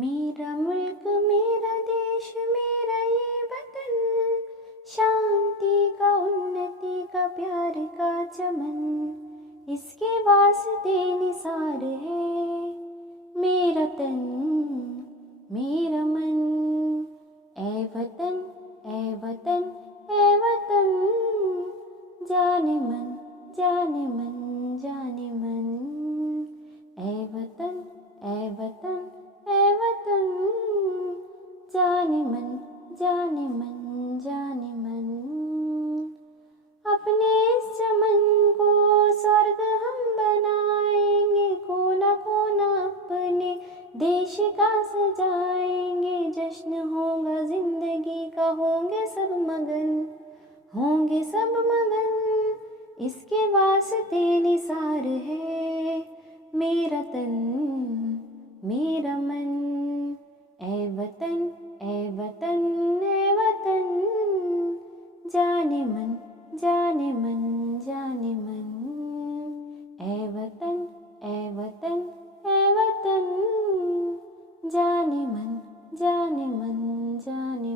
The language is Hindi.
मेरा मुल्क मेरा देश मेरा ये वतन, शांति का उन्नति का प्यार का चमन, इसके वास्ते निसार है मेरा तन मेरा मन। ए वतन ए वतन ए वतन, जाने मन जाने मन जाने मन। ए वतन ए वतन ए वतन, जाने मन जाने मन जाने मन। अपने इस चमन को स्वर्ग हम बनाएंगे, कोना कोना अपने देश का सजाएंगे। जश्न होगा जिंदगी का, होंगे सब मगन होंगे सब मगन, इसके वास्ते निसार है मेरा तन मेरा मन। ए वतन ए वतन ए वतन, जाने मन जाने मन जाने मन। ए वतन ए वतन ए वतन, जाने मन जाने मन जाने